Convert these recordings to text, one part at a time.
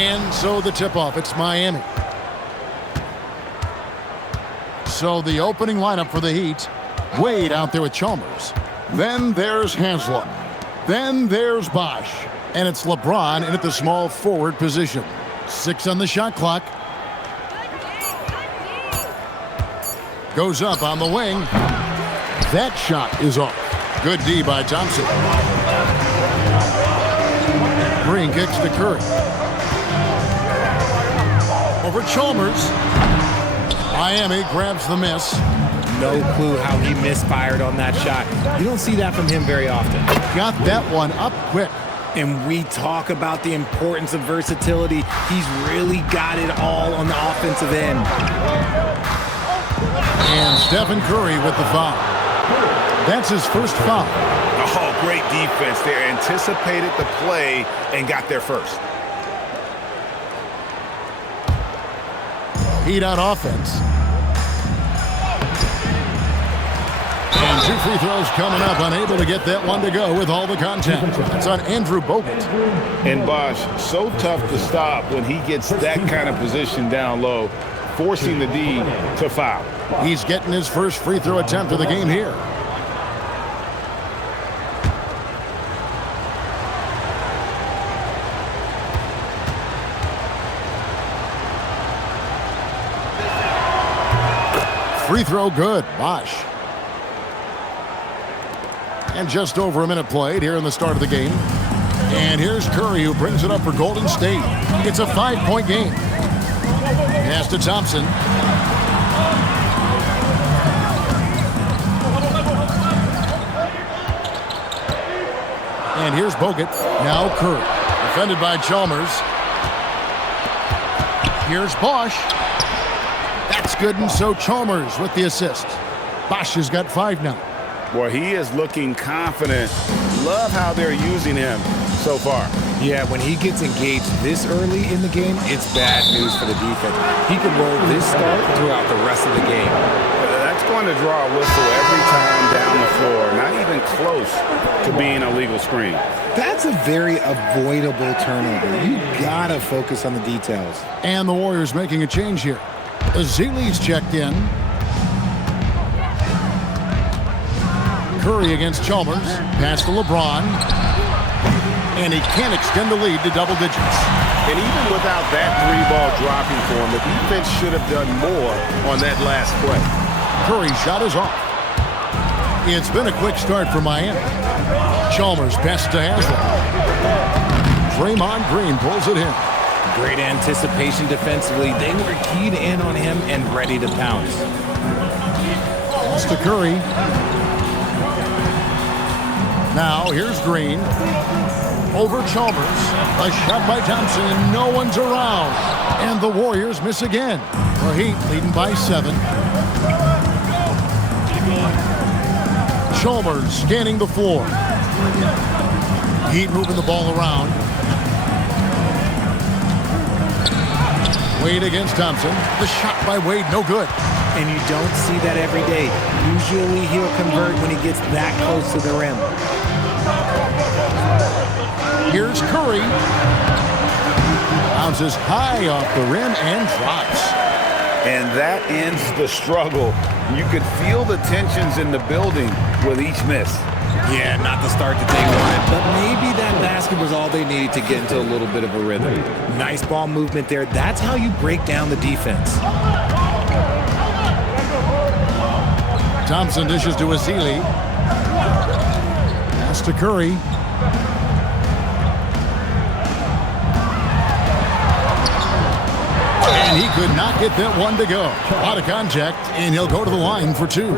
And so the tip-off, it's Miami. So the opening lineup for the Heat, Wade out there with Chalmers. Then there's Haslem. Then there's Bosch. And it's LeBron in at the small forward position. 6 on the shot clock. Goes up on the wing. That shot is off. Good D by Thompson. Green kicks to Curry. Over Chalmers. Miami grabs the miss. No clue how he misfired on that shot. You don't see that from him very often. Got that one up quick. And we talk about the importance of versatility. He's really got it all on the offensive end. And Stephen Curry with the foul. That's his first foul. Oh, great defense there. Anticipated the play and got there first. Heat on offense. And 2 free throws coming up. Unable to get that one to go with all the contact. That's on Andrew Bogut. And Bosch, so tough to stop when he gets that kind of position down low, forcing the D to foul. He's getting his first free throw attempt of the game here. Free throw good, Bosch. And just over a minute played here in the start of the game. And here's Curry, who brings it up for Golden State. It's a 5-point game. Pass to Thompson. And here's Bogut. Now Curry. Defended by Chalmers. Here's Bosch. That's good, and so Chalmers with the assist. Bosch has got 5 now. Boy, he is looking confident. Love how they're using him so far. Yeah, when he gets engaged this early in the game, it's bad news for the defense. He could roll this start throughout the rest of the game. That's going to draw a whistle every time down the floor. Not even close to being a legal screen. That's a very avoidable turnover. You got to focus on the details. And the Warriors making a change here. Azili's checked in. Curry against Chalmers. Pass to LeBron. And he can't extend the lead to double digits. And even without that 3-ball dropping for him, the defense should have done more on that last play. Curry's shot is off. It's been a quick start for Miami. Chalmers passes to Haslem. Draymond Green pulls it in. Great anticipation defensively. They were keyed in on him and ready to pounce. Pass to Curry. Now here's Green. Over Chalmers. A shot by Thompson, and no one's around. And the Warriors miss again. The Heat leading by 7. Chalmers scanning the floor. Heat moving the ball around. Wade against Thompson. The shot by Wade, no good. And you don't see that every day. Usually he'll convert when he gets that close to the rim. Here's Curry. Bounces high off the rim and drops. And that ends the struggle. You could feel the tensions in the building with each miss. Yeah, not the start that they wanted, but maybe that basket was all they needed to get into a little bit of a rhythm. Nice ball movement there. That's how you break down the defense. Thompson dishes to Azili. Pass to Curry. And he could not get that one to go. Out of contact, and he'll go to the line for 2.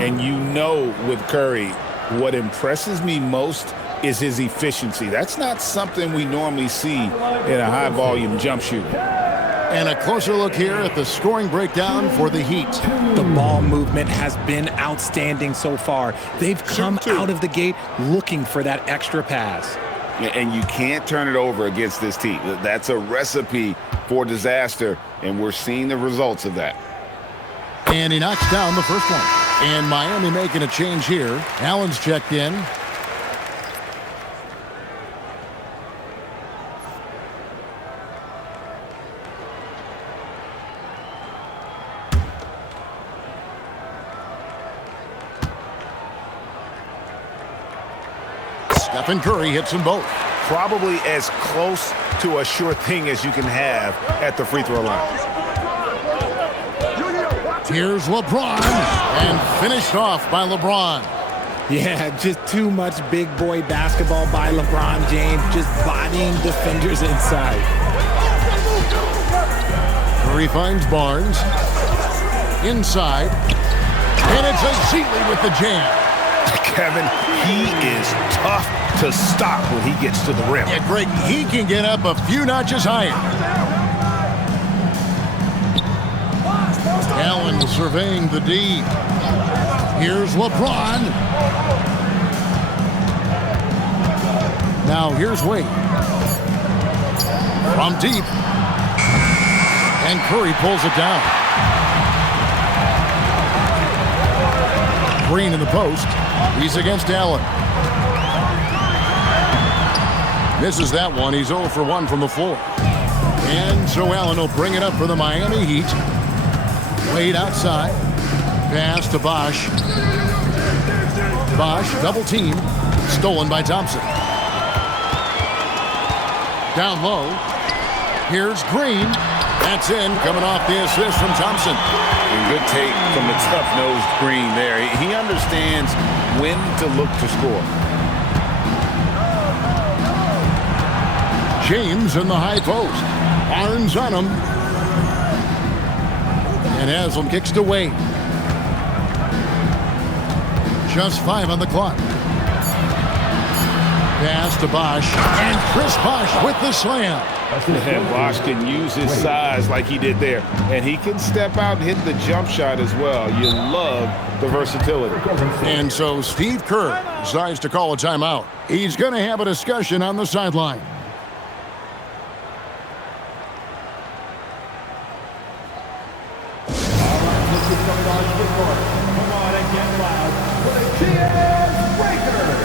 And you know with Curry, what impresses me most is his efficiency. That's not something we normally see in a high-volume jump shooter. And a closer look here at the scoring breakdown for the Heat. The ball movement has been outstanding so far. They've come out of the gate looking for that extra pass. And you can't turn it over against this team. That's a recipe for disaster, and we're seeing the results of that. And he knocks down the first one. And Miami making a change here. Allen's checked in. Stephen Curry hits them both. Probably as close to a sure thing as you can have at the free throw line. Here's LeBron, and finished off by LeBron. Yeah, just too much big boy basketball by LeBron James, just bodying defenders inside. Curry finds Barnes. Inside. And it's Ezeli with the jam. Kevin, he is tough to stop when he gets to the rim. Yeah, Greg, he can get up a few notches higher. Allen surveying the D. Here's LeBron. Now here's Wade. From deep. And Curry pulls it down. Green in the post. He's against Allen. Misses that one. He's 0 for 1 from the floor. And so Allen will bring it up for the Miami Heat. Wade outside. Pass to Bosh. Bosh, double team. Stolen by Thompson. Down low. Here's Green. That's in, coming off the assist from Thompson. And good take from the tough-nosed Green there. He understands when to look to score. James in the high post. Barnes on him. And Haslam kicks to Wade. Just 5 on the clock. Pass to Bosh. And Chris Bosh with the slam. And Bosh can use his size like he did there. And he can step out and hit the jump shot as well. You love the versatility. And so Steve Kerr decides to call a timeout. He's going to have a discussion on the sideline. Come on and get loud for the Cheers Breakers.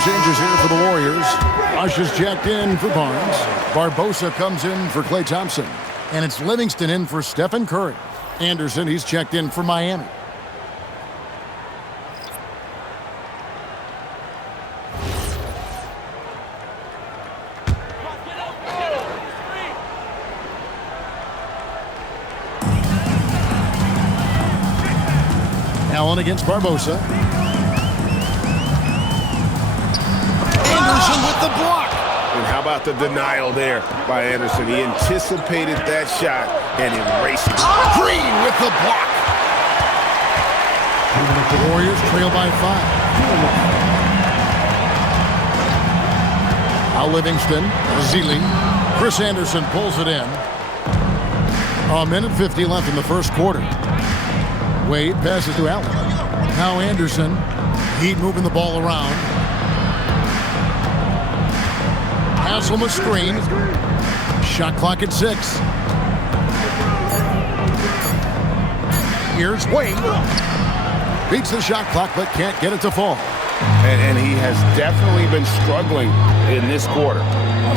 Changes here for the Warriors. Rush is checked in for Barnes. Barbosa comes in for Klay Thompson. And it's Livingston in for Stephen Curry. Anderson, he's checked in for Miami. Allen against Barbosa. With the block. And how about the denial there by Anderson? He anticipated that shot and erased it. Green with the block. The Warriors trail by 5. Now Livingston, Ezeli. Chris Anderson pulls it in. A minute 50 left in the first quarter. Wade passes to Allen. Now Anderson. Heat moving the ball around. Haslam a screen. Shot clock at 6. Here's Wade. Beats the shot clock but can't get it to fall. And he has definitely been struggling in this quarter.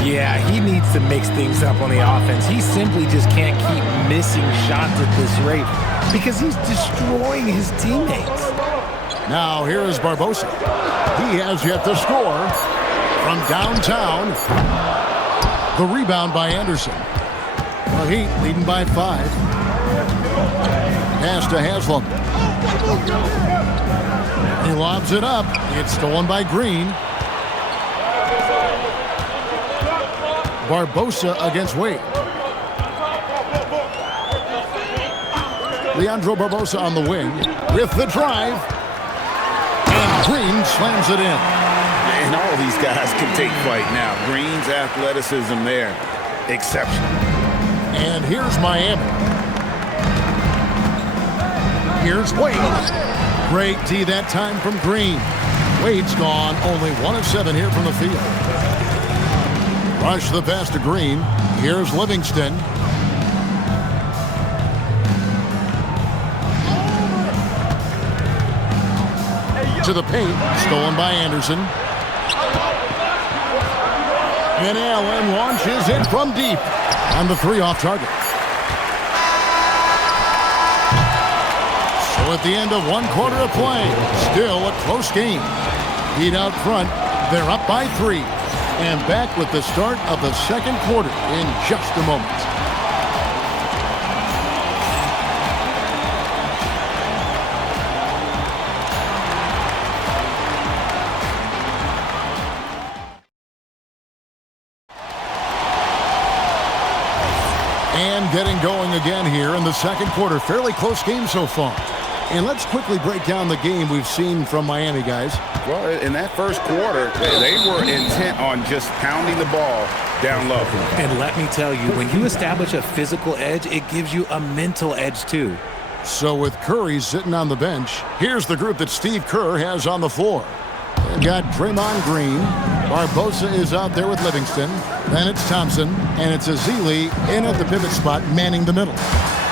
Yeah, he needs to mix things up on the offense. He simply just can't keep missing shots at this rate because he's destroying his teammates. Now here is Barbosa. He has yet to score. From downtown, the rebound by Anderson. The Heat leading by 5. Pass to Haslam. He lobs it up. It's stolen by Green. Barbosa against Wade. Leandro Barbosa on the wing with the drive. And Green slams it in. And all these guys can take flight now. Green's athleticism there, exceptional. And here's Miami. Here's Wade. Great D that time from Green. Wade's gone only 1 of 7 here from the field. Rush the pass to Green. Here's Livingston. To the paint, stolen by Anderson. And Allen launches it from deep. On the 3 off target. So at the end of 1 quarter of play, still a close game. Heat out front, they're up by 3. And back with the start of the 2nd quarter in just a moment. And getting going again here in the 2nd quarter. Fairly close game so far. And let's quickly break down the game we've seen from Miami, guys. Well, in that first quarter, they were intent on just pounding the ball down low. And let me tell you, when you establish a physical edge, it gives you a mental edge too. So with Curry sitting on the bench, here's the group that Steve Kerr has on the floor. They've got Draymond Green. Barbosa is out there with Livingston. Then it's Thompson. And it's Ezeli in at the pivot spot, manning the middle.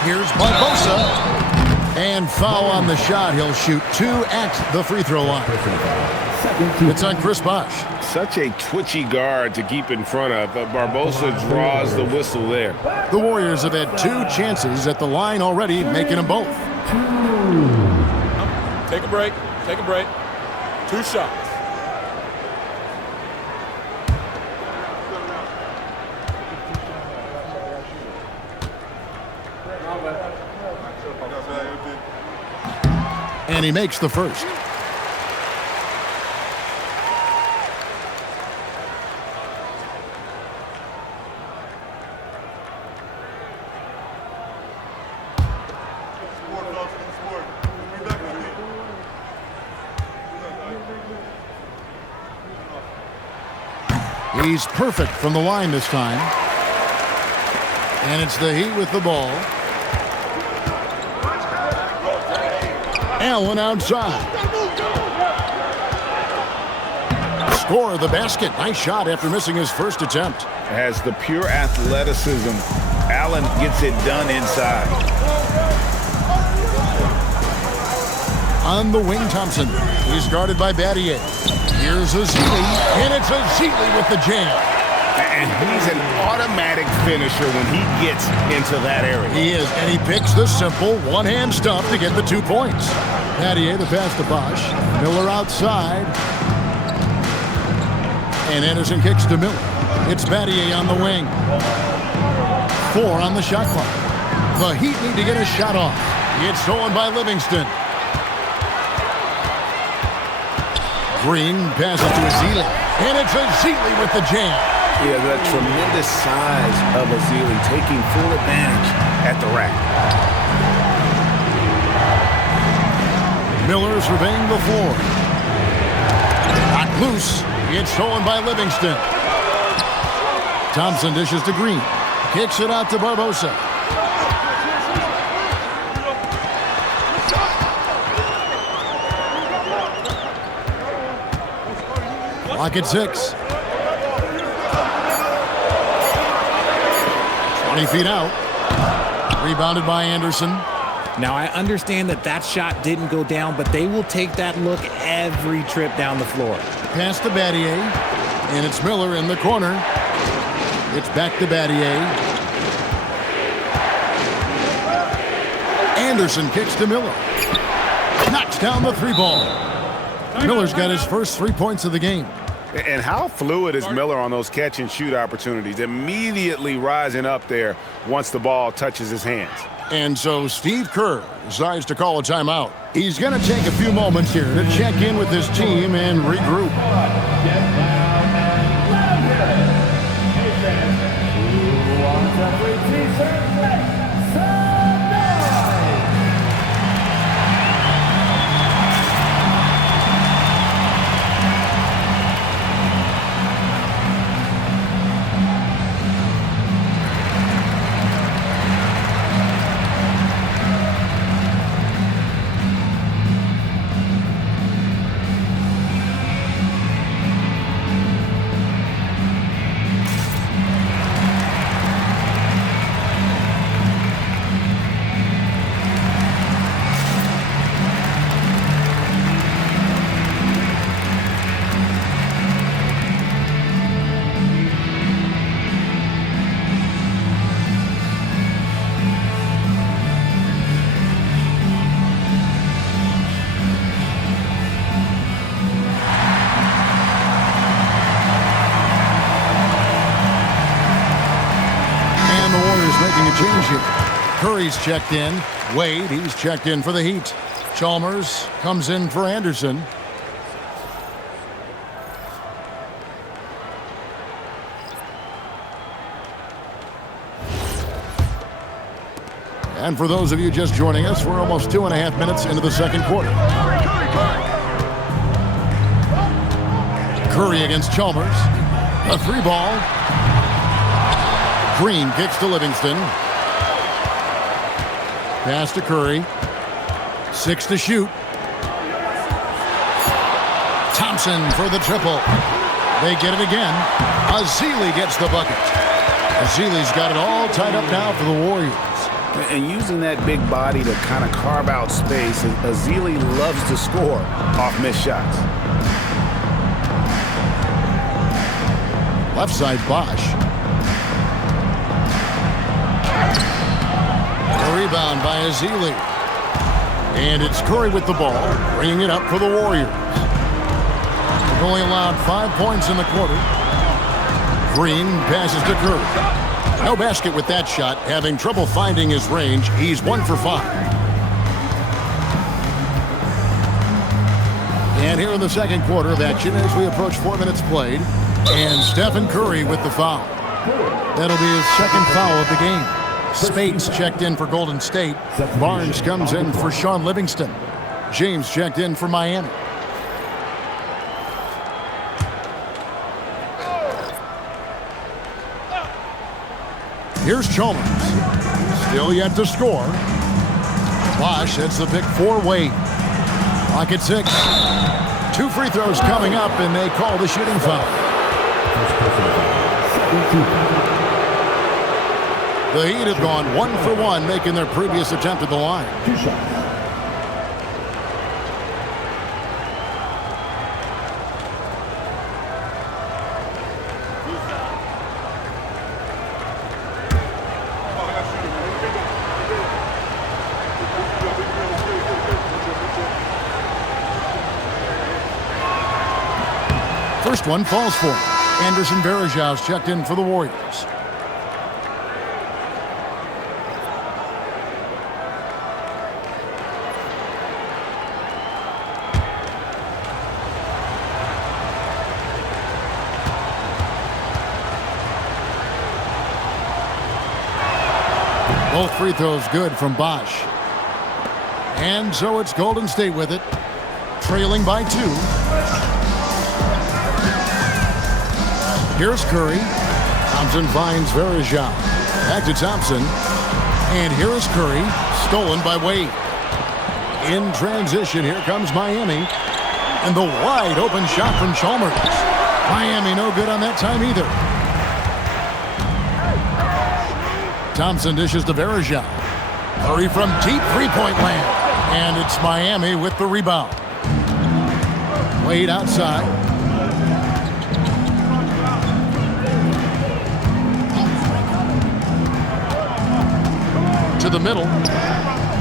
Here's Barbosa. And foul on the shot. He'll shoot 2 at the free throw line. It's on Chris Bosh. Such a twitchy guard to keep in front of, but Barbosa draws the whistle there. The Warriors have had 2 chances at the line already, making them both. Take a break. Take a break. 2 shots. And he makes the first. He's perfect from the line this time. And it's the Heat with the ball. Allen outside. Score the basket. Nice shot after missing his first attempt. Has the pure athleticism. Allen gets it done inside. On the wing, Thompson. He's guarded by Battier. Here's Ezeli, and it's Ezeli with the jam. And he's an automatic finisher when he gets into that area. He is, and he picks the simple one-hand stuff to get the 2 points. Battier, the pass to Bosh. Miller outside. And Anderson kicks to Miller. It's Battier on the wing. 4 on the shot clock. The Heat need to get a shot off. It's stolen by Livingston. Green passes to Ezeli. And it's Ezeli with the jam. Yeah, the tremendous size of Ezeli taking full advantage at the rack. Miller surveying the floor. Knocked loose. It's stolen by Livingston. Thompson dishes to Green. Kicks it out to Barbosa. Clock at 6. 20 feet out. Rebounded by Anderson. Now, I understand that shot didn't go down, but they will take that look every trip down the floor. Pass to Battier. And it's Miller in the corner. It's back to Battier. Anderson kicks to Miller. Knocks down the 3 ball. Miller's got his first 3 points of the game. And how fluid is Miller on those catch-and-shoot opportunities? Immediately rising up there once the ball touches his hands. And so Steve Kerr decides to call a timeout. He's going to take a few moments here to check in with his team and regroup. Get loud and louder. Hey fans, who wants a free t-shirt? Make some noise. Making a change here. Curry's checked in. Wade, he's checked in for the Heat. Chalmers comes in for Anderson. And for those of you just joining us, we're almost 2.5 minutes into the second quarter. Curry against Chalmers. A 3-ball. Green kicks to Livingston. Pass to Curry. 6 to shoot. Thompson for the triple. They get it again. Azili gets the bucket. Azili's got it all tied up now for the Warriors. And using that big body to kind of carve out space, Azili loves to score off missed shots. Left side, Bosch. A rebound by Azili. And it's Curry with the ball, bringing it up for the Warriors. They've only allowed 5 points in the quarter. Green passes to Curry. No basket with that shot, having trouble finding his range. He's 1 for 5. And here in the second quarter of action as we approach 4 minutes played. And Stephen Curry with the foul. That'll be his second foul of the game. Spates checked in for Golden State. Barnes comes in for Sean Livingston. James checked in for Miami. Here's Chalmers. Still yet to score. Bosch hits the pick for Wade. Clock at 6. 2 free throws coming up, and they call the shooting foul. The Heat have gone 1 for 1, making their previous attempt at the line. 2 shots. First one falls for him. Anderson Varejão's checked in for the Warriors. Both free throws good from Bosch. And so it's Golden State with it, trailing by 2. Here's Curry. Thompson finds Varejão. Back to Thompson. And here is Curry, stolen by Wade. In transition, here comes Miami. And the wide open shot from Chalmers. Miami no good on that time either. Thompson dishes to Varejão. Curry from deep three-point land. And it's Miami with the rebound. Wade outside. To the middle.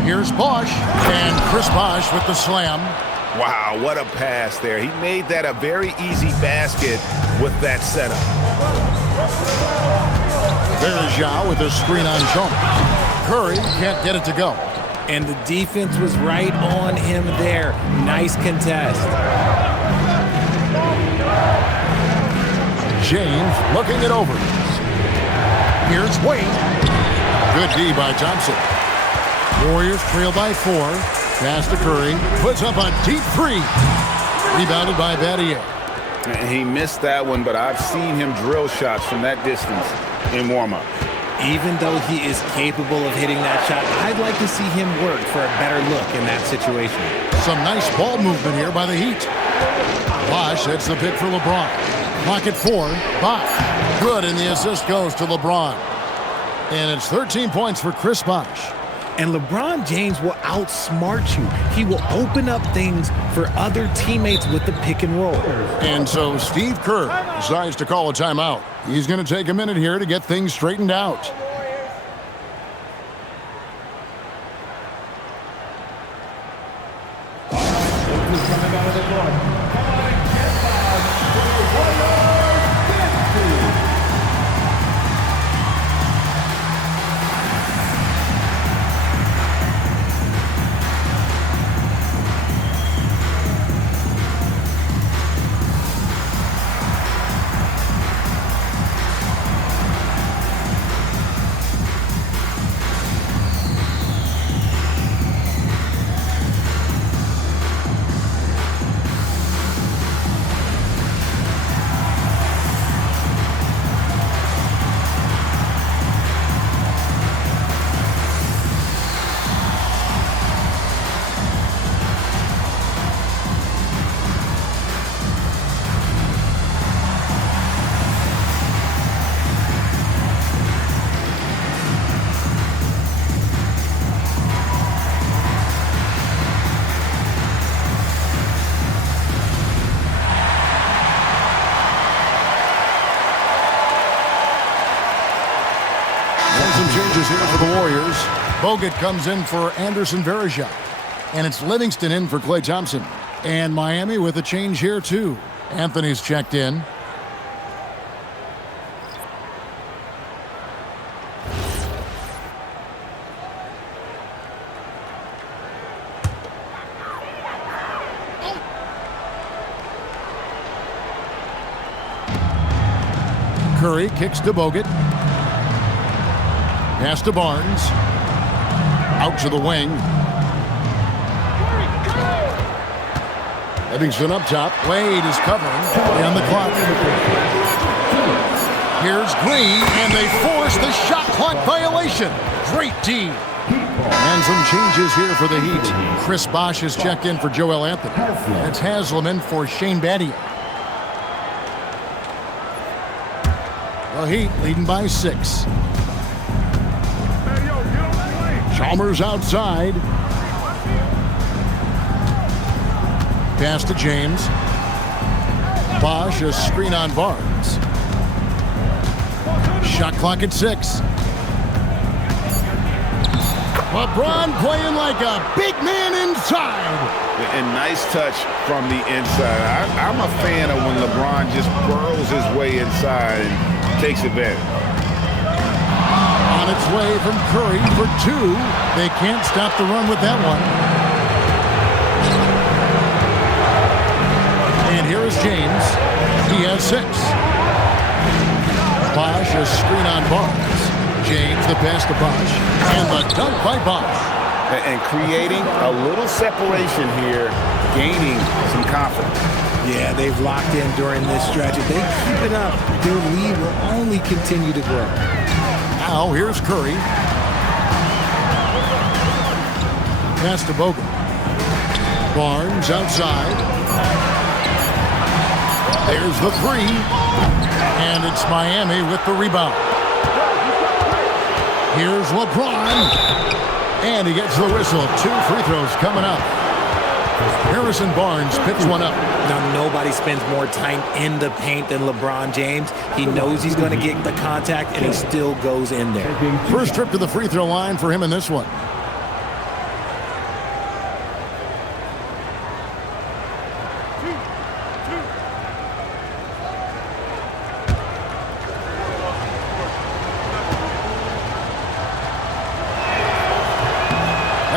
Here's Bosch. And Chris Bosch with the slam. Wow, what a pass there. He made that a very easy basket with that setup. Varejão with a screen on Chalmers. Curry can't get it to go. And the defense was right on him there. Nice contest. James looking it over. Here's Wade. Good D by Thompson. Warriors trail by 4. Pass to Curry. Puts up a deep 3. Rebounded by Battier. He missed that one, but I've seen him drill shots from that distance in warm-up. Even though he is capable of hitting that shot, I'd like to see him work for a better look in that situation. Some nice ball movement here by the Heat. Bosh hits the pick for LeBron. Clock at 4. Bosh. Good, and the assist goes to LeBron. And it's 13 points for Chris Bosh. And LeBron James will outsmart you. He will open up things for other teammates with the pick and roll. And so Steve Kerr decides to call a timeout. He's going to take a minute here to get things straightened out. Coming out of the court. Come on, get fouled. Some changes here for the Warriors. Bogut comes in for Anderson Varejao. And it's Livingston in for Klay Thompson. And Miami with a change here, too. Anthony's checked in. Curry kicks to Bogut. Pass to Barnes. Out to the wing. Livingston up top. Wade is covering. And the clock. Here's Green, and they force the shot clock violation. Great D. And some changes here for the Heat. Chris Bosh is checked in for Joel Anthony. It's Haslam for Shane Battier. The Heat leading by 6. Chalmers outside. Pass to James. Bosh, a screen on Barnes. Shot clock at 6. LeBron playing like a big man inside. And nice touch from the inside. I'm a fan of when LeBron just burrows his way inside and takes advantage. On its way from Curry for 2. They can't stop the run with that one. And here is James. He has 6. Bosh, a screen on Barnes. James, the pass to Bosh. And the dunk by Bosh. And creating a little separation here, gaining some confidence. Yeah, they've locked in during this stretch. If they keep it up, their lead will only continue to grow. Now, here's Curry. Pass to Bogut. Barnes outside. There's the 3. And it's Miami with the rebound. Here's LeBron. And he gets the whistle. 2 free throws coming up. Harrison Barnes picks one up. Now, nobody spends more time in the paint than LeBron James. He knows he's going to get the contact, and he still goes in there. First trip to the free throw line for him in this one.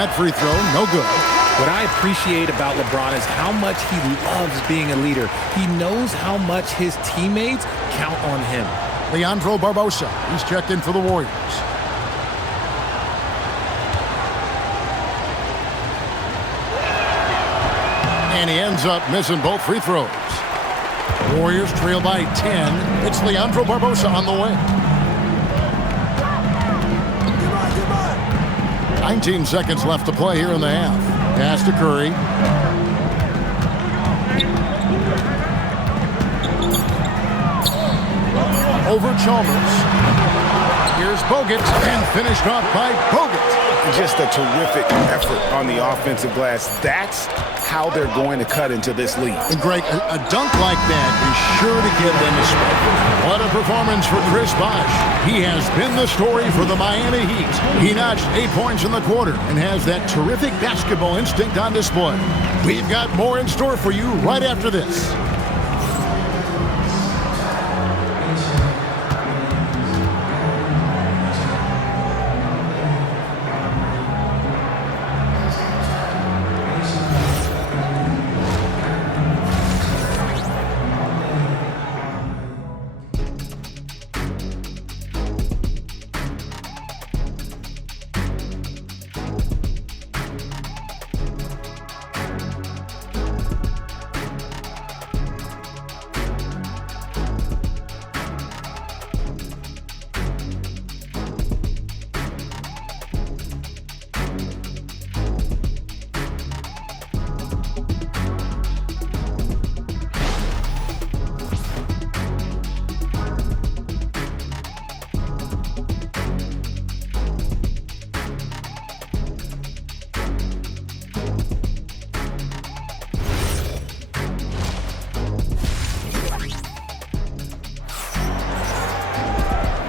That free throw, no good. What I appreciate about LeBron is how much he loves being a leader. He knows how much his teammates count on him. Leandro Barbosa, he's checked in for the Warriors. And he ends up missing both free throws. Warriors trail by 10. It's Leandro Barbosa on the way. 19 seconds left to play here in the half. Pass to Curry. Over Chalmers. Here's Bogut, and finished off by Bogut. Just a terrific effort on the offensive glass. That's how they're going to cut into this lead. And Greg, a dunk like that is sure to give them a spark. What a performance for Chris Bosh. He has been the story for the Miami Heat. He notched 8 points in the quarter and has that terrific basketball instinct on display. We've got more in store for you right after this.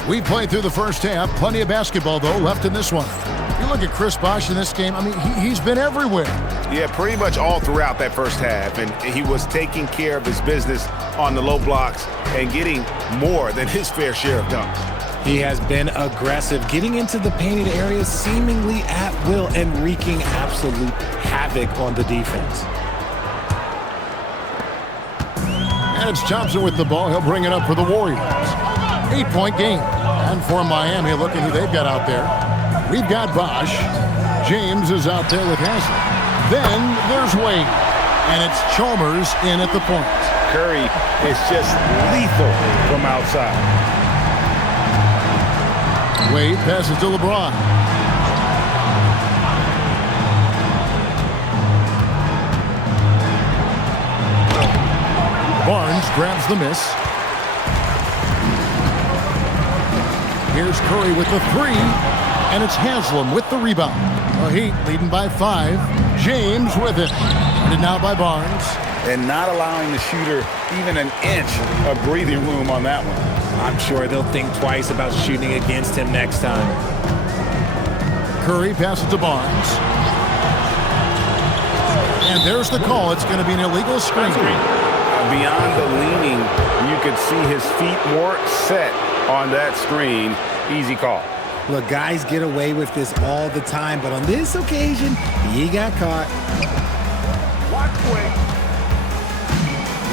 We played through the first half. Plenty of basketball, though, left in this one. You look at Chris Bosh in this game, I mean, he's been everywhere. Yeah, pretty much all throughout that first half. And he was taking care of his business on the low blocks and getting more than his fair share of dunks. He has been aggressive, getting into the painted areas seemingly at will and wreaking absolute havoc on the defense. And it's Thompson with the ball. He'll bring it up for the Warriors. 8-point game. And for Miami, looking who they've got out there. We've got Bosh. James is out there with Haslem. Then there's Wade. And it's Chalmers in at the point. Curry is just lethal from outside. Wade passes to LeBron. Barnes grabs the miss. Here's Curry with the three, and it's Haslem with the rebound. The Heat leading by 5. James with it. And now by Barnes. And not allowing the shooter even an inch of breathing room on that one. I'm sure they'll think twice about shooting against him next time. Curry passes to Barnes. And there's the call. It's going to be an illegal screen. Beyond the leaning, you could see his feet more set on that screen. Easy call. Look, guys get away with this all the time, but on this occasion, he got caught. Watch Wade.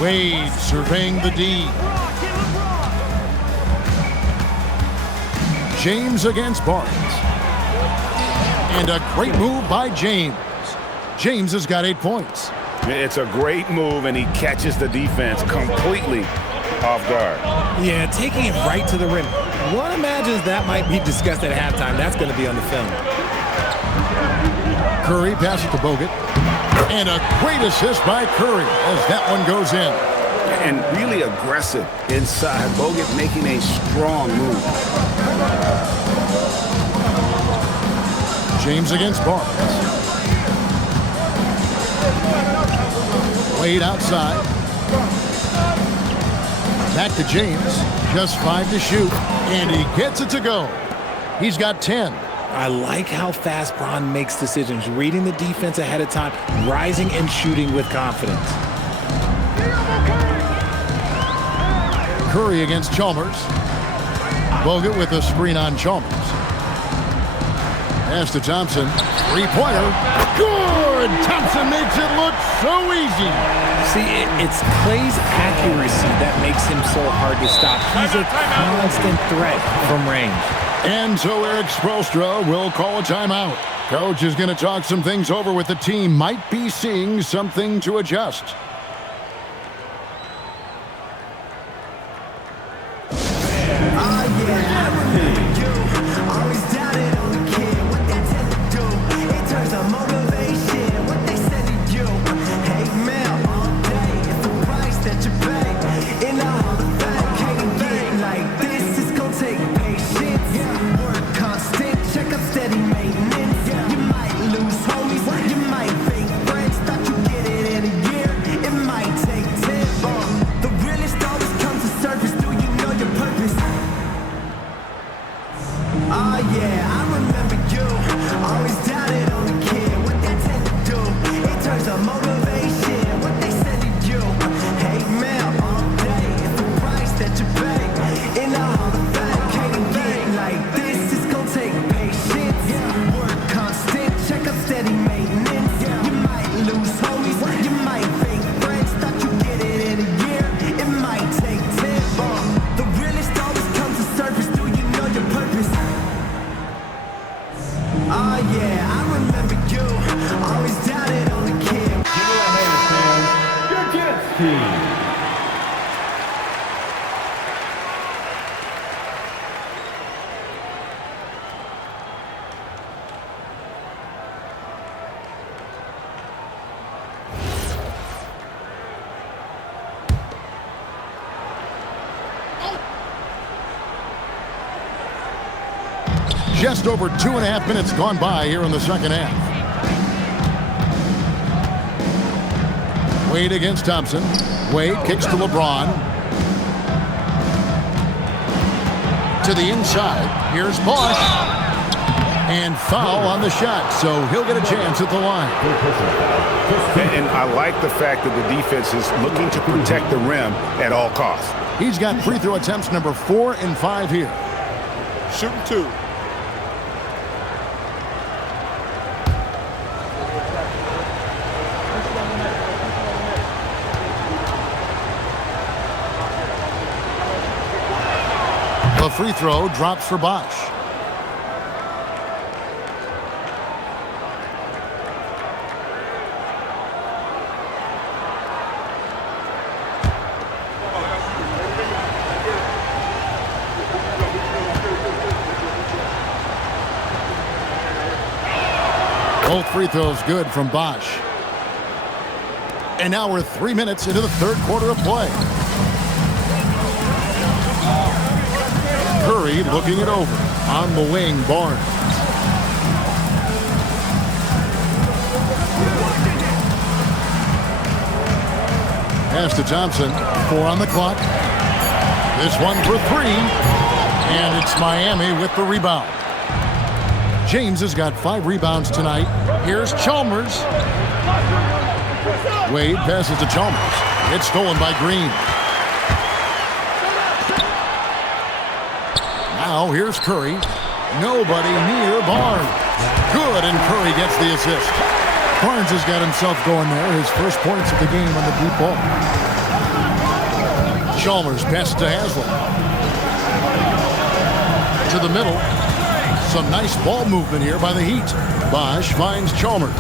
Wade surveying the D. James against Barnes. And a great move by James. James has got 8 points. It's a great move, and he catches the defense completely off guard. Yeah, taking it right to the rim. One imagines that might be discussed at halftime. That's going to be on the film. Curry passes to Bogut. And a great assist by Curry as that one goes in. And really aggressive inside. Bogut making a strong move. James against Barnes. Wade outside. Back to James. Just 5 to shoot. And he gets it to go. He's got 10. I like how fast Bron makes decisions, reading the defense ahead of time, rising and shooting with confidence. Curry against Chalmers. Bogut with a screen on Chalmers. Pass to Thompson. Three-pointer. Good! Thompson makes it look so easy. See, it's Clay's accuracy that makes him so hard to stop. He's a constant threat from range. And so Eric Spoelstra will call a timeout. Coach is going to talk some things over with the team. Might be seeing something to adjust. Just over 2.5 minutes gone by here in the second half. Wade against Thompson. Wade kicks to LeBron. To the inside. Here's Bosch. And foul on the shot, so he'll get a chance at the line. And I like the fact that the defense is looking to protect the rim at all costs. He's got free throw attempts number 4 and 5 here. Shooting 2. The free throw drops for Bosch. Both free throws good from Bosch. And now we're 3 minutes into the third quarter of play. Curry looking it over. On the wing, Barnes. Pass to Thompson. 4 on the clock. This one for 3. And it's Miami with the rebound. James has got 5 rebounds tonight. Here's Chalmers. Wade passes to Chalmers. It's stolen by Green. Now here's Curry. Nobody near Barnes. Good, and Curry gets the assist. Barnes has got himself going there. His first points of the game on the deep ball. Chalmers passes to Haslam. To the middle. Some nice ball movement here by the Heat. Bosch finds Chalmers.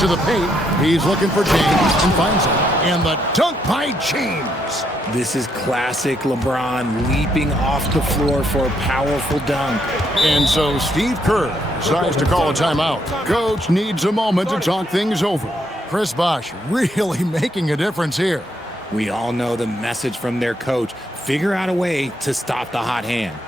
To the paint. He's looking for James and finds him. And the dunk by James. This is classic LeBron leaping off the floor for a powerful dunk. And so Steve Kerr decides to call a timeout. Coach needs a moment to talk things over. Chris Bosch really making a difference here. We all know the message from their coach. Figure out a way to stop the hot hand.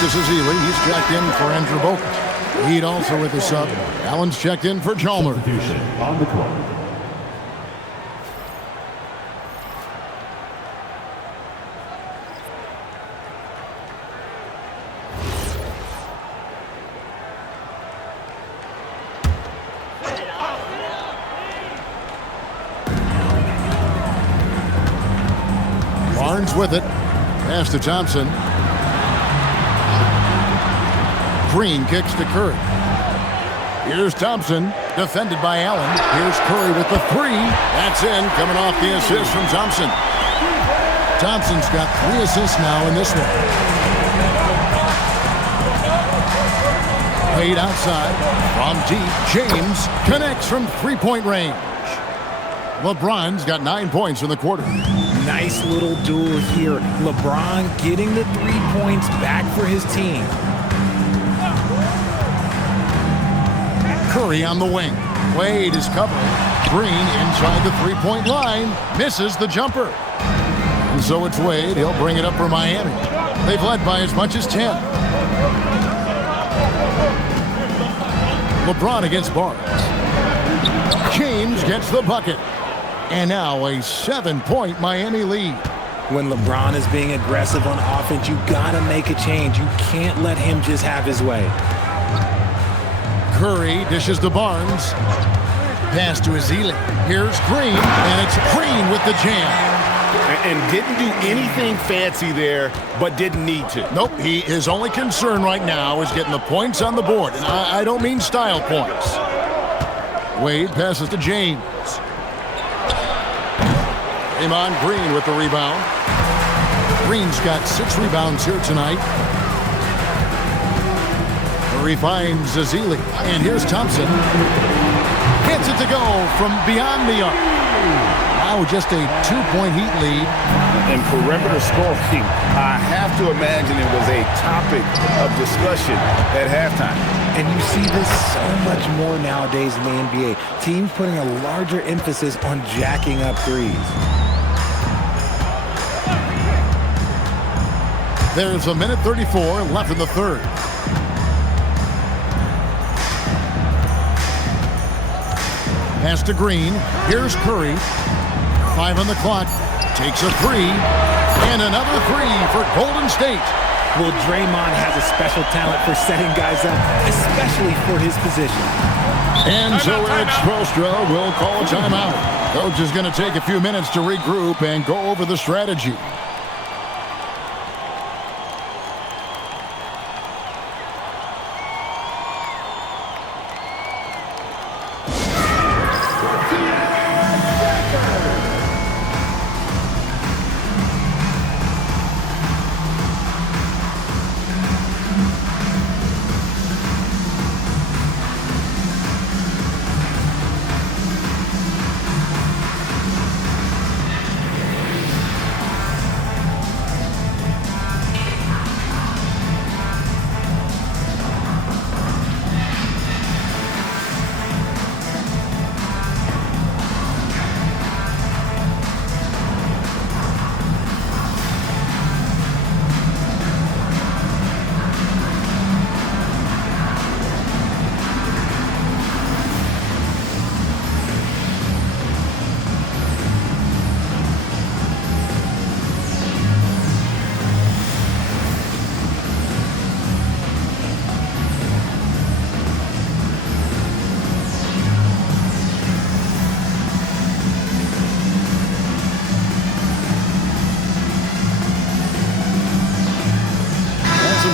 to Zealy. He's checked in for Andrew Bogut. Heat also with the sub. Allen's checked in for Chalmers. Substitution on the court. Barnes with it. Pass to Thompson. Green kicks to Curry. Here's Thompson, defended by Allen. Here's Curry with the three. That's in, coming off the assist from Thompson. Thompson's got 3 assists now in this one. Played outside. From deep, James connects from three-point range. LeBron's got 9 points in the quarter. Nice little duel here. LeBron getting the 3 points back for his team. Curry on the wing. Wade is covering. Green inside the three-point line. Misses the jumper. And so it's Wade. He'll bring it up for Miami. They've led by as much as 10. LeBron against Barnes. James gets the bucket. And now a 7-point Miami lead. When LeBron is being aggressive on offense, you gotta make a change. You can't let him just have his way. Curry dishes to Barnes. Pass to Zealy. Here's Green, and it's Green with the jam. And didn't do anything fancy there, but didn't need to. Nope, his only concern right now is getting the points on the board. And I don't mean style points. Wade passes to James. Draymond Green with the rebound. Green's got 6 rebounds here tonight. Curry finds Zealy. And here's Thompson. Gets it to go from beyond the arc. Now just a 2-point Heat lead. And perimeter scoring, I have to imagine it was a topic of discussion at halftime. And you see this so much more nowadays in the NBA. Teams putting a larger emphasis on jacking up threes. There's a minute 34 left in the third. Pass to Green. Here's Curry. 5 on the clock. Takes a 3. And another 3 for Golden State. Well, Draymond has a special talent for setting guys up, especially for his position. And so Eric Spoelstra will call a timeout. Coach is going to take a few minutes to regroup and go over the strategy.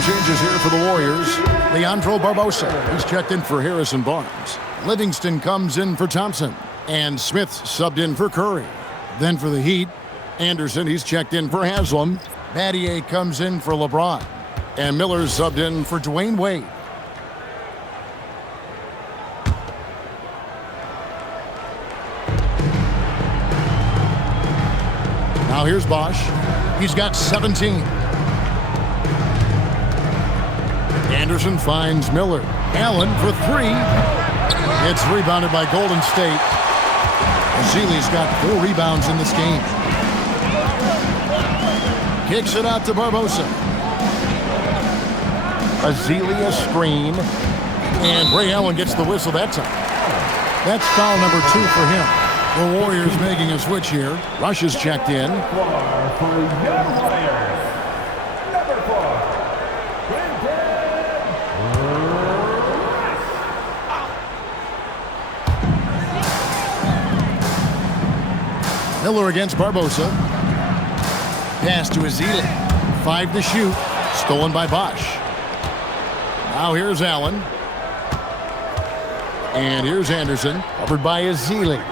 Changes here for the Warriors. Leandro Barbosa, he's checked in for Harrison Barnes. Livingston comes in for Thompson. And Smith subbed in for Curry. Then for the Heat, Anderson, he's checked in for Haslam. Battier comes in for LeBron. And Miller's subbed in for Dwayne Wade. Now here's Bosch. He's got 17. Anderson finds Miller. Allen for 3. It's rebounded by Golden State. Zealy's got 4 rebounds in this game. Kicks it out to Barbosa. Azealia screen. And Ray Allen gets the whistle that time. That's foul number 2 for him. The Warriors making a switch here. Rush is checked in. Miller against Barbosa. Pass to Azealia. 5 to shoot. Stolen by Bosch. Now here's Allen. And here's Anderson. Covered by Azealia.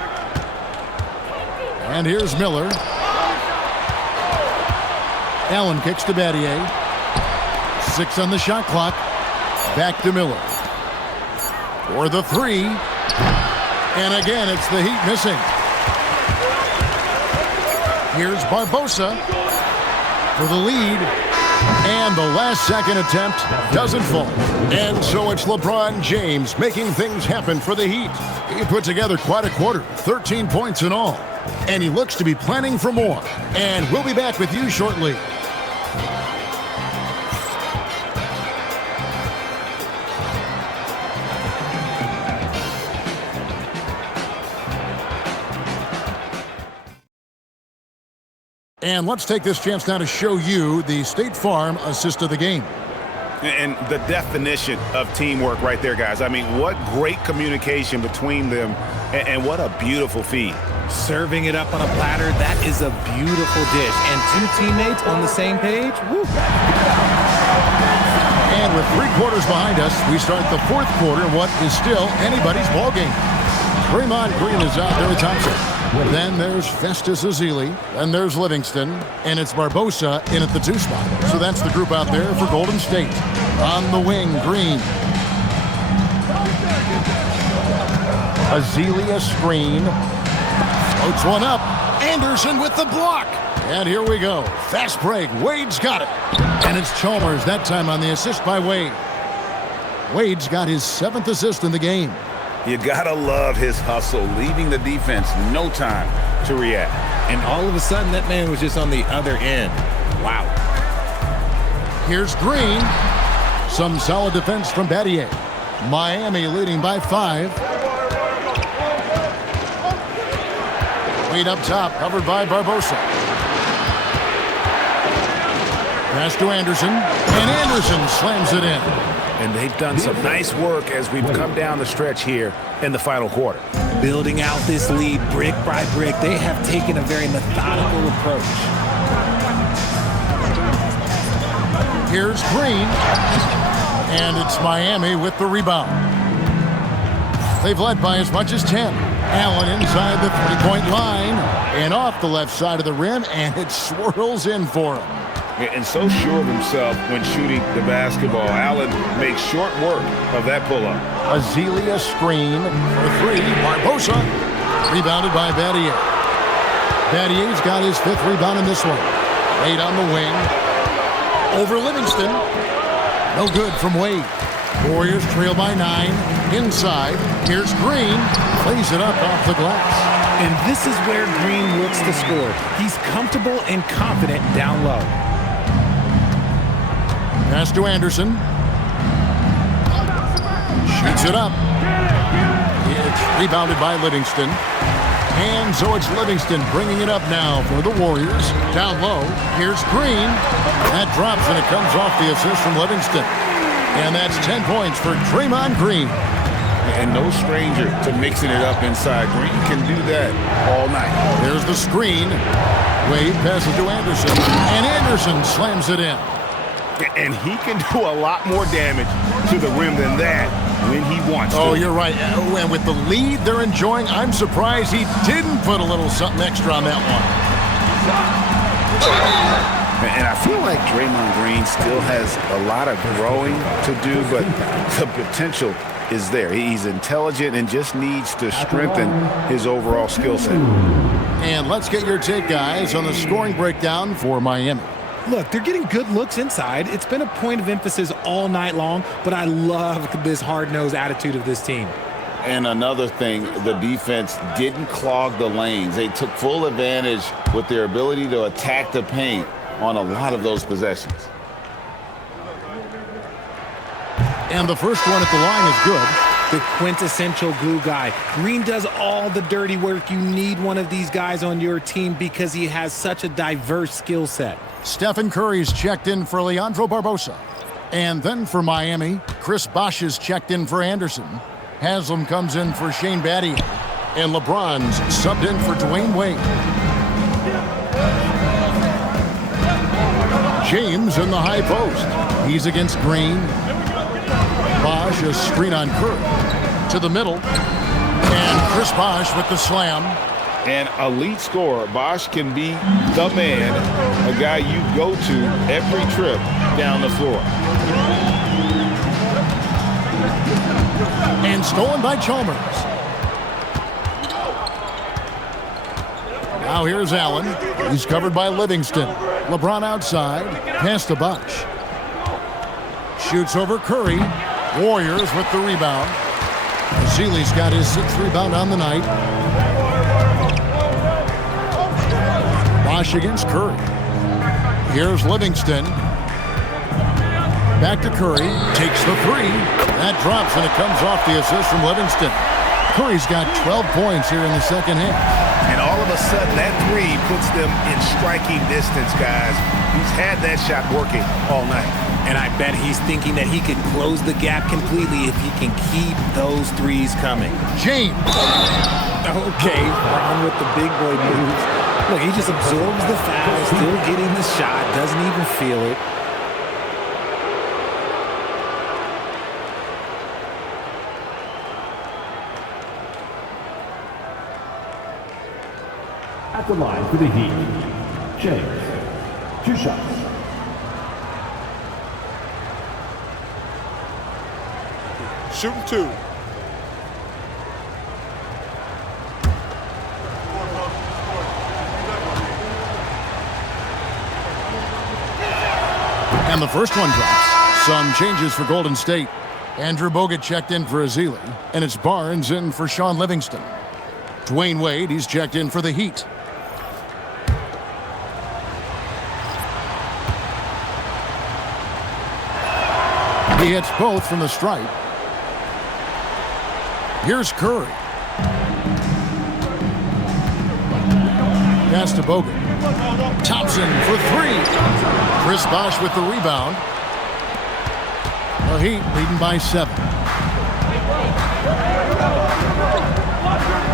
And here's Miller. Allen kicks to Battier. 6 on the shot clock. Back to Miller. For the 3. And again, it's the Heat missing. Here's Barbosa for the lead. And the last-second attempt doesn't fall. And so it's LeBron James making things happen for the Heat. He put together quite a quarter, 13 points in all. And he looks to be planning for more. And we'll be back with you shortly. And let's take this chance now to show you the State Farm assist of the game. And the definition of teamwork right there, guys. I mean, what great communication between them, and what a beautiful feed. Serving it up on a platter, that is a beautiful dish. And 2 teammates on the same page, woo. And with 3 quarters behind us, we start the 4th quarter in what is still anybody's ballgame. Draymond Green is out there with Thompson. Then there's Festus Ezeli. Then there's Livingston. And it's Barbosa in at the 2 spot. So that's the group out there for Golden State. On the wing, Green. Azealia screen. Floats one up. Anderson with the block. And here we go. Fast break. Wade's got it. And it's Chalmers that time on the assist by Wade. Wade's got his 7th assist in the game. You gotta love his hustle, leaving the defense no time to react. And all of a sudden, that man was just on the other end. Wow. Here's Green. Some solid defense from Battier. Miami leading by 5. Wade up top, covered by Barbosa. Pass to Anderson. And Anderson slams it in. And they've done some nice work as we've come down the stretch here in the final quarter. Building out this lead brick by brick, they have taken a very methodical approach. Here's Green. And it's Miami with the rebound. They've led by as much as 10. Allen inside the 3-point line. And off the left side of the rim, and it swirls in for him. And so sure of himself when shooting the basketball. Allen makes short work of that pull-up. Azealia screen for 3. Barbosa rebounded by Battier. Battier's got his 5th rebound in this one. 8 on the wing. Over Livingston. No good from Wade. Warriors trail by 9. Inside. Here's Green. Plays it up off the glass. And this is where Green looks to score. He's comfortable and confident down low. Pass to Anderson. Shoots it up. It's rebounded by Livingston. And so it's Livingston bringing it up now for the Warriors. Down low. Here's Green. That drops and it comes off the assist from Livingston. And that's 10 points for Draymond Green. And no stranger to mixing it up inside. Green can do that all night. There's the screen. Wade passes to Anderson. And Anderson slams it in. And he can do a lot more damage to the rim than that when he wants to. Oh, you're right. And with the lead they're enjoying, I'm surprised he didn't put a little something extra on that one. And I feel like Draymond Green still has a lot of growing to do, but the potential is there. He's intelligent and just needs to strengthen his overall skill set. And let's get your take, guys, on the scoring breakdown for Miami. Look, they're getting good looks inside. It's been a point of emphasis all night long, but I love this hard-nosed attitude of this team. And another thing, the defense didn't clog the lanes. They took full advantage with their ability to attack the paint on a lot of those possessions. And the first one at the line is good. The quintessential glue guy. Green does all the dirty work. You need one of these guys on your team because he has such a diverse skill set. Stephen Curry's checked in for Leandro Barbosa. And then for Miami, Chris Bosh is checked in for Anderson. Haslam comes in for Shane Battier. And LeBron's subbed in for Dwayne Wade. James in the high post. He's against Green. Bosh, a screen on Curry. To the middle. And Chris Bosh with the slam. An elite scorer. Bosh can be the man, a guy you go to every trip down the floor. And stolen by Chalmers. Now here's Allen. He's covered by Livingston. LeBron outside. Pass to Bosh. Shoots over Curry. Warriors with the rebound. Zeeley's got his 6th rebound on the night. Bosh against Curry. Here's Livingston. Back to Curry. Takes the 3. That drops, and it comes off the assist from Livingston. Curry's got 12 points here in the second half. And all of a sudden, that 3 puts them in striking distance, guys. He's had that shot working all night. And I bet he's thinking that he could close the gap completely if he can keep those threes coming. James. Okay, Brown with the big boy moves. Look, he just absorbs the foul, still getting the shot, doesn't even feel it. At the line for the Heat, James. 2 shots. Shooting 2. And the first one drops. Some changes for Golden State. Andrew Bogut checked in for Zeeley. And it's Barnes in for Sean Livingston. Dwayne Wade, he's checked in for the Heat. He hits both from the stripe. Here's Curry. Pass to Bogut. Thompson for 3. Chris Bosh with the rebound. The Heat leading by 7.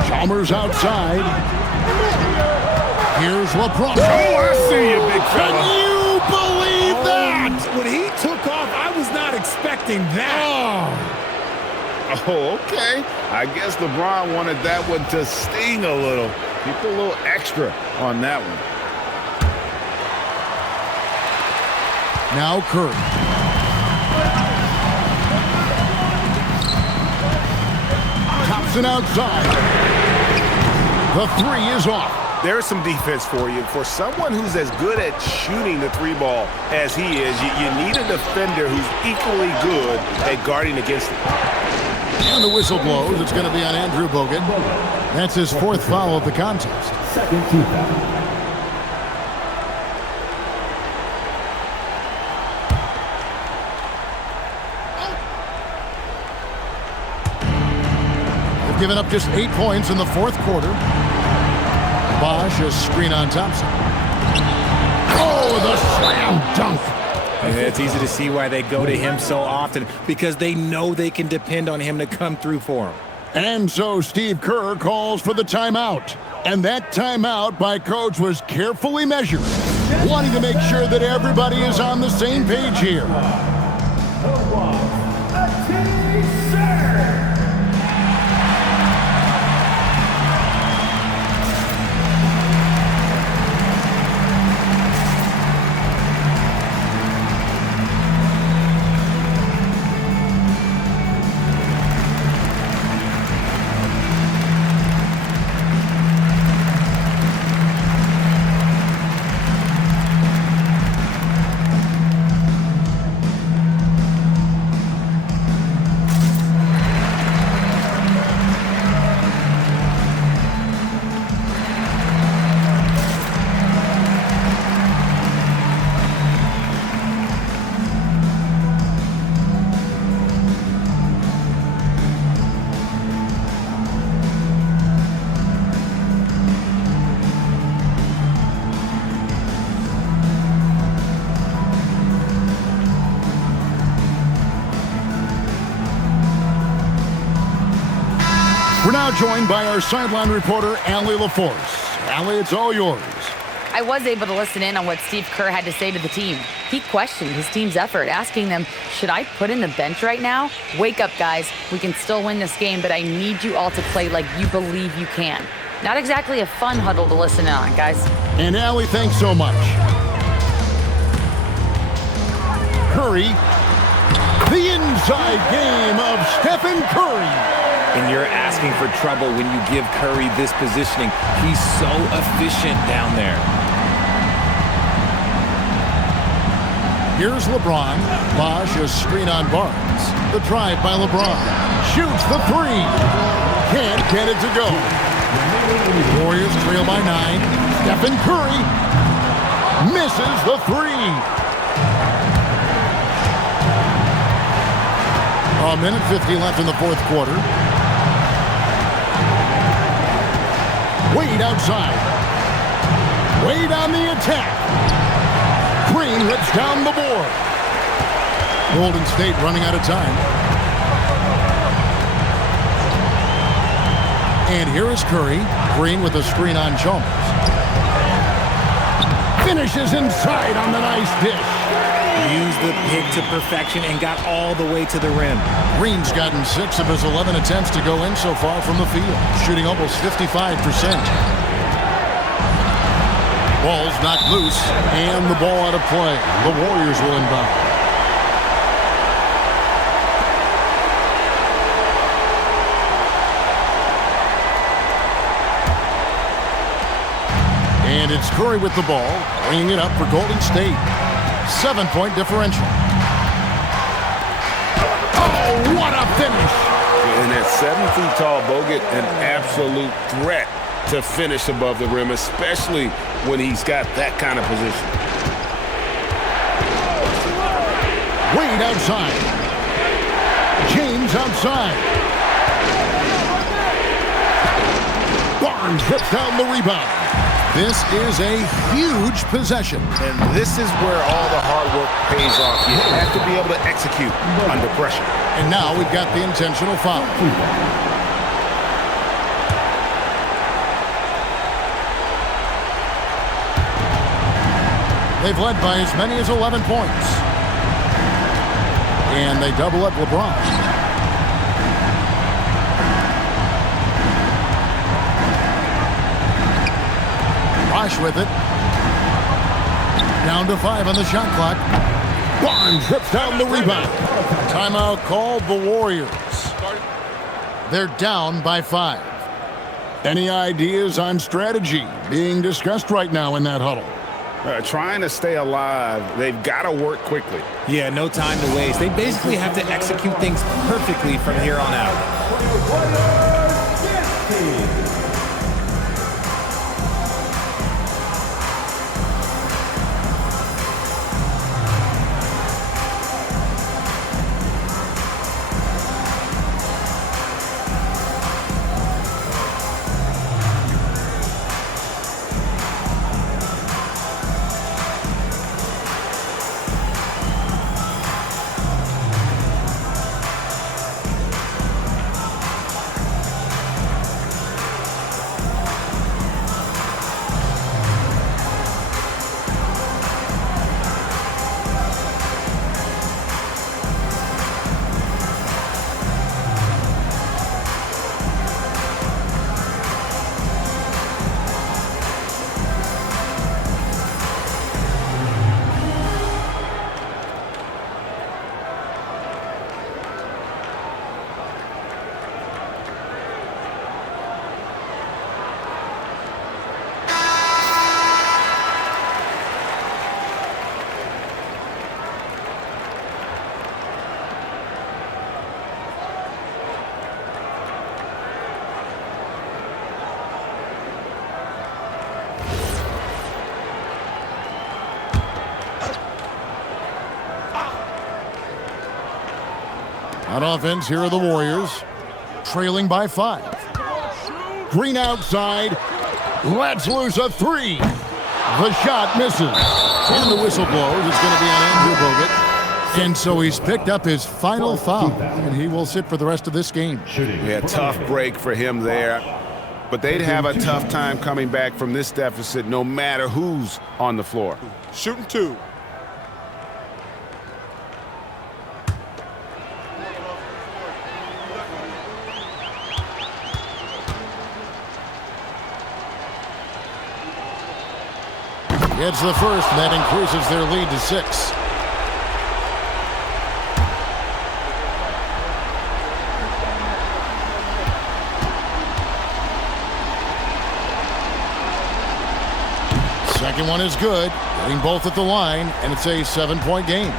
Chalmers outside. Here's LeBron. Oh, I see you, big fella. Can you believe that? When he took off, I was not expecting that. Oh, okay. I guess LeBron wanted that one to sting a little. He put a little extra on that one. Now Curry. Thompson outside. The 3 is off. There's some defense for you. For someone who's as good at shooting the 3 ball as he is, you need a defender who's equally good at guarding against it. And the whistle blows. It's going to be on Andrew Bogut. That's his 4th foul of the contest. Second team foul. They've given up just 8 points in the 4th quarter. Bosh, a screen on Thompson. Oh, the slam dunk. And it's easy to see why they go to him so often, because they know they can depend on him to come through for them. And so Steve Kerr calls for the timeout. And that timeout by coach was carefully measured, wanting to make sure that everybody is on the same page here. We're now joined by our sideline reporter, Allie LaForce. Allie, it's all yours. I was able to listen in on what Steve Kerr had to say to the team. He questioned his team's effort, asking them, should I put in the bench right now? Wake up, guys. We can still win this game, but I need you all to play like you believe you can. Not exactly a fun huddle to listen in on, guys. And Allie, thanks so much. Curry, the inside game of Stephen Curry. And you're asking for trouble when you give Curry this positioning. He's so efficient down there. Here's LeBron. Bosh, a screen on Barnes. The drive by LeBron. Shoots the three. Can't get it to go. Warriors trail by 9. Stephen Curry misses the three. A minute 50 left in the fourth quarter. Wade outside. Wade on the attack. Green rips down the board. Golden State running out of time. And here is Curry. Green with a screen on Chalmers. Finishes inside on the nice dish. Used the pick to perfection and got all the way to the rim. Green's gotten 6 of his 11 attempts to go in so far from the field, shooting almost 55%. Ball's knocked loose, and the ball out of play. The Warriors will inbound. And it's Curry with the ball, bringing it up for Golden State. 7-point differential. Oh, what a finish! And at 7 feet tall, Bogut, an absolute threat to finish above the rim, especially when he's got that kind of position. Wade outside. James outside. Barnes rips down the rebound. This is a huge possession. And this is where all the hard work pays off. You have to be able to execute under pressure. And now we've got the intentional foul. They've led by as many as 11 points. And they double up LeBron. Bosh with it. Down to 5 on the shot clock. Barnes rips down the rebound. Timeout called the Warriors. They're down by 5. Any ideas on strategy being discussed right now in that huddle? Trying to stay alive, they've got to work quickly. Yeah, no time to waste. They basically have to execute things perfectly from here on out. On offense, here are the Warriors, trailing by 5. Green outside, lets loose a three. The shot misses. And the whistle blows. It's going to be on Andrew Bogut. And so he's picked up his final foul, and he will sit for the rest of this game. Yeah, tough break for him there. But they'd have a tough time coming back from this deficit no matter who's on the floor. Shooting 2. Gets the first, and that increases their lead to 6. Second one is good, getting both at the line, and it's a 7-point game.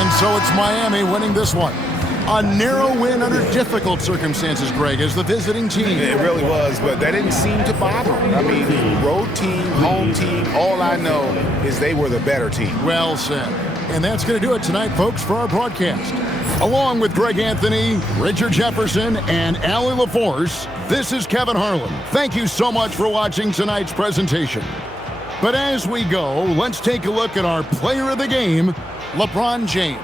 And so it's Miami winning this one. A narrow win under difficult circumstances, Greg, as the visiting team. It really was, but that didn't seem to bother them. I mean, road team, home team, all I know is they were the better team. Well said. And that's going to do it tonight, folks, for our broadcast. Along with Greg Anthony, Richard Jefferson, and Allie LaForce, this is Kevin Harlan. Thank you so much for watching tonight's presentation. But as we go, let's take a look at our player of the game, LeBron James.